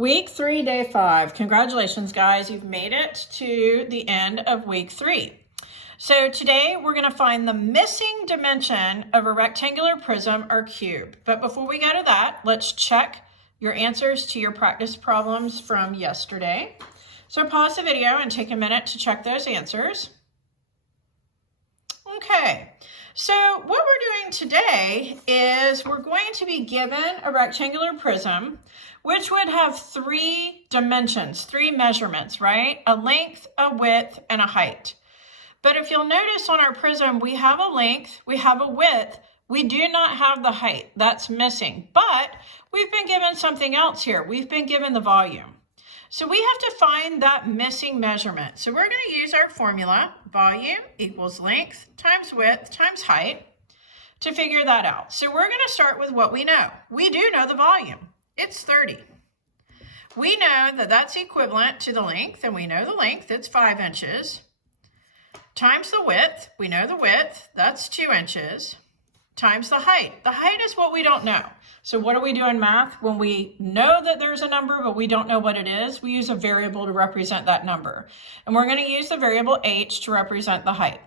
Week 3, day 5. Congratulations, guys. You've made it to the end of week 3. So today we're going to find the missing dimension of a rectangular prism or cube. But before we go to that, let's check your answers to your practice problems from yesterday. So pause the video and take a minute to check those answers. Okay, so what we're doing today is we're going to be given a rectangular prism, which would have 3 dimensions, 3 measurements, right? A length, a width, and a height. But if you'll notice on our prism, we have a length, we have a width, we do not have the height. That's missing. But we've been given something else here. We've been given the volume. So we have to find that missing measurement. So we're going to use our formula, volume equals length times width times height, to figure that out. So we're going to start with what we know. We do know the volume. It's 30. We know that that's equivalent to the length, and we know the length, it's 5 inches, times the width, we know the width, that's 2 inches, times the height. The height is what we don't know. So what do we do in math? When we know that there's a number, but we don't know what it is, we use a variable to represent that number. And we're going to use the variable h to represent the height.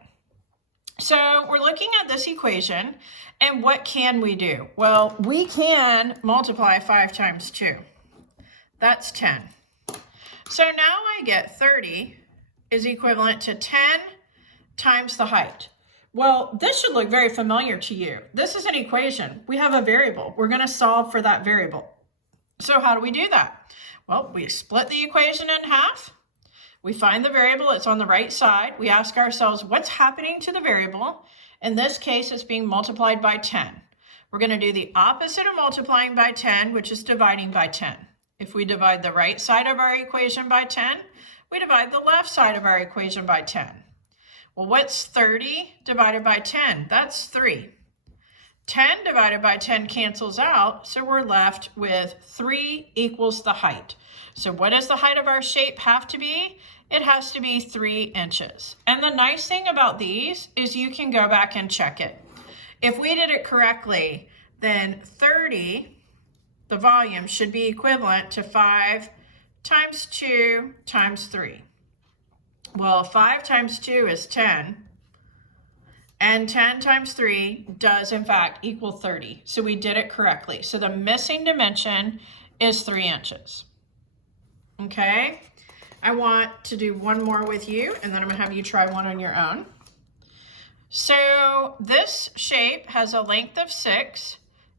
So we're looking at this equation, and what can we do? Well, we can multiply 5 times 2. That's 10. So now I get 30 is equivalent to 10 times the height. Well, this should look very familiar to you. This is an equation. We have a variable. We're going to solve for that variable. So how do we do that? Well, we split the equation in half. We find the variable. It's on the right side. We ask ourselves, what's happening to the variable? In this case, it's being multiplied by 10. We're going to do the opposite of multiplying by 10, which is dividing by 10. If we divide the right side of our equation by 10, we divide the left side of our equation by 10. Well, what's 30 divided by 10? That's 3. 10 divided by 10 cancels out, so we're left with 3 equals the height. So what does the height of our shape have to be? It has to be 3 inches. And the nice thing about these is you can go back and check it. If we did it correctly, then 30, the volume, should be equivalent to 5 times 2 times 3. Well, 5 times 2 is 10, and 10 times 3 does, in fact, equal 30. So we did it correctly. So the missing dimension is 3 inches. Okay, I want to do one more with you, and then I'm going to have you try one on your own. So this shape has a length of 6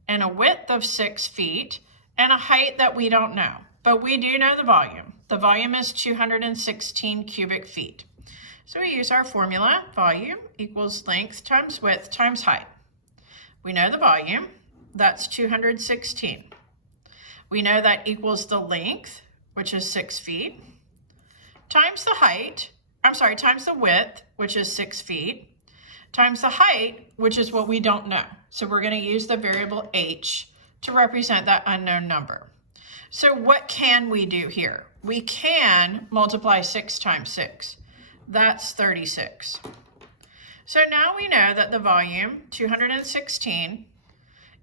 and a width of 6 feet and a height that we don't know, but we do know the volume. The volume is 216 cubic feet. So we use our formula, volume equals length times width times height. We know the volume, that's 216. We know that equals the length, which is 6 feet, times the height, times the width, which is 6 feet, times the height, which is what we don't know. So we're going to use the variable h to represent that unknown number. So what can we do here? We can multiply 6 times 6. That's 36. So now we know that the volume, 216,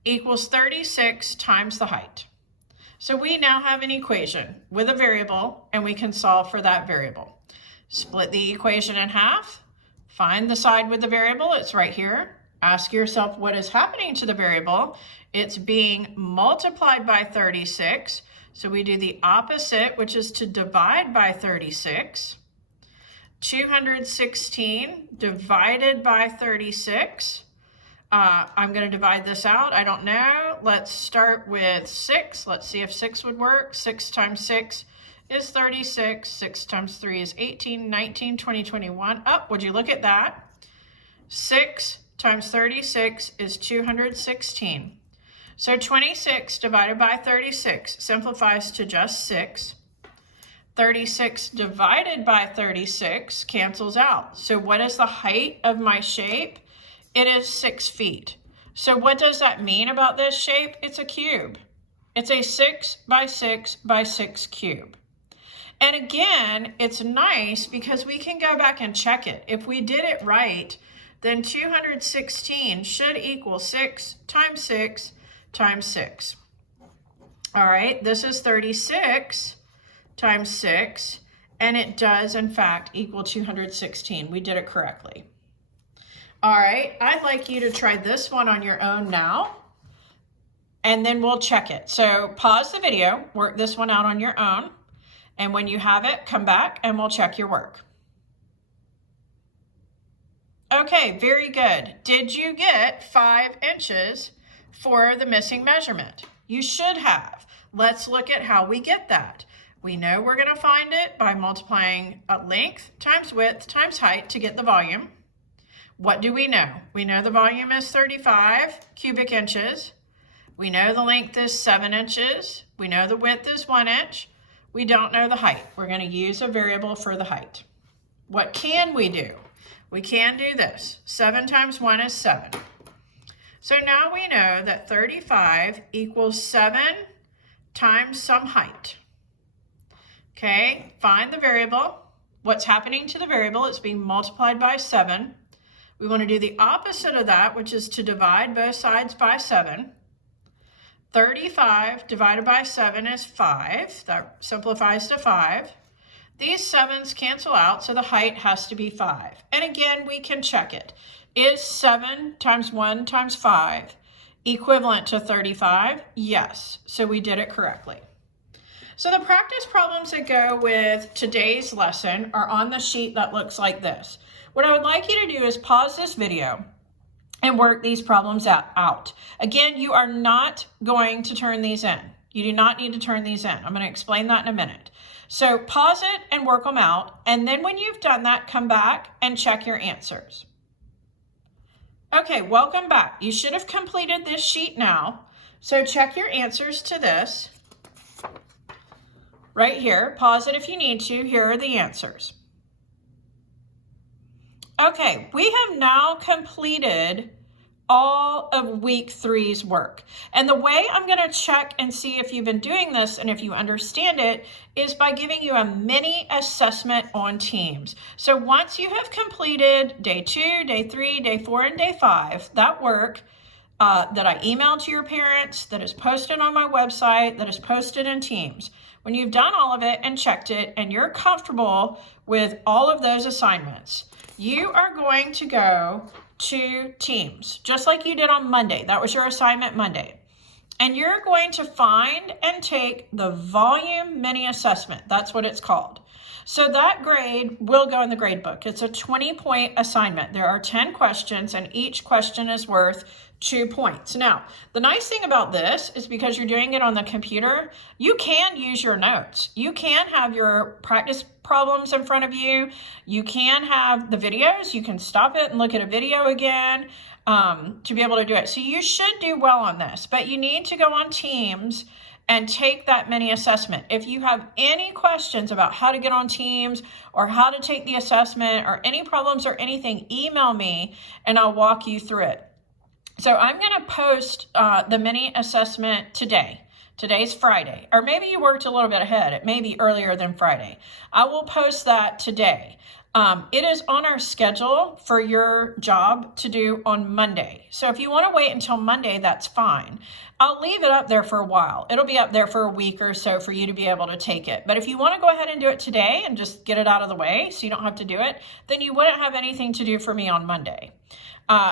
equals 36 times the height. So we now have an equation with a variable, and we can solve for that variable. Split the equation in half. Find the side with the variable. It's right here. Ask yourself what is happening to the variable. It's being multiplied by 36. So we do the opposite, which is to divide by 36. 216 divided by 36. I'm going to divide this out. I don't know. Let's start with 6. Let's see if 6 would work. 6 times 6 is 36. 6 times 3 is 18, 19, 20, 21. Oh, would you look at that? 6 times 36 is 216. So 26 divided by 36 simplifies to just 6. 36 divided by 36 cancels out. So what is the height of my shape? It is 6 feet. So what does that mean about this shape? It's a cube. It's a 6 by 6 by 6 cube. And again, it's nice because we can go back and check it. If we did it right, then 216 should equal 6 times 6 times 6. All right, this is 36 times 6, and it does, in fact, equal 216. We did it correctly. All right, I'd like you to try this one on your own now, and then we'll check it. So pause the video, work this one out on your own, and when you have it, come back and we'll check your work. Okay, very good. Did you get 5 inches for the missing measurement? You should have. Let's look at how we get that. We know we're going to find it by multiplying length times width times height to get the volume. What do we know? We know the volume is 35 cubic inches. We know the length is 7 inches. We know the width is 1 inch. We don't know the height. We're going to use a variable for the height. What can we do? We can do this. 7 times 1 is 7. So now we know that 35 equals 7 times some height. Okay, find the variable. What's happening to the variable? It's being multiplied by 7. We want to do the opposite of that, which is to divide both sides by 7. 35 divided by 7 is 5. That simplifies to 5. These 7s cancel out, so the height has to be 5. And again, we can check it. Is 7 times 1 times 5 equivalent to 35? Yes, so we did it correctly. So the practice problems that go with today's lesson are on the sheet that looks like this. What I would like you to do is pause this video and work these problems out. Again, you are not going to turn these in. You do not need to turn these in. I'm going to explain that in a minute. So pause it and work them out. And then when you've done that, come back and check your answers. Okay, welcome back. You should have completed this sheet now. So check your answers to this. Right here, pause it if you need to. Here are the answers. Okay, we have now completed all of week 3's work. And the way I'm going to check and see if you've been doing this and if you understand it is by giving you a mini assessment on Teams. So once you have completed day 2, day 3, day 4, and day 5, that work that I emailed to your parents, that is posted on my website, that is posted in Teams. When you've done all of it and checked it and you're comfortable with all of those assignments, you are going to go to Teams, just like you did on Monday. That was your assignment Monday. And you're going to find and take the volume mini assessment. That's what it's called. So that grade will go in the grade book. It's a 20-point assignment. There are 10 questions and each question is worth 2 points. Now, the nice thing about this is because you're doing it on the computer, you can use your notes. You can have your practice problems in front of you. You can have the videos. You can stop it and look at a video again to be able to do it. So you should do well on this, but you need to go on Teams and take that mini assessment. If you have any questions about how to get on Teams or how to take the assessment or any problems or anything, email me and I'll walk you through it. So I'm going to post the mini assessment today. Today's Friday, or maybe you worked a little bit ahead. It may be earlier than Friday. I will post that today. It is on our schedule for your job to do on Monday. So if you want to wait until Monday, that's fine. I'll leave it up there for a while. It'll be up there for a week or so for you to be able to take it. But if you want to go ahead and do it today and just get it out of the way so you don't have to do it, then you wouldn't have anything to do for me on Monday.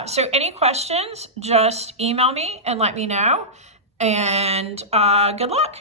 So any questions, just email me and let me know. And good luck.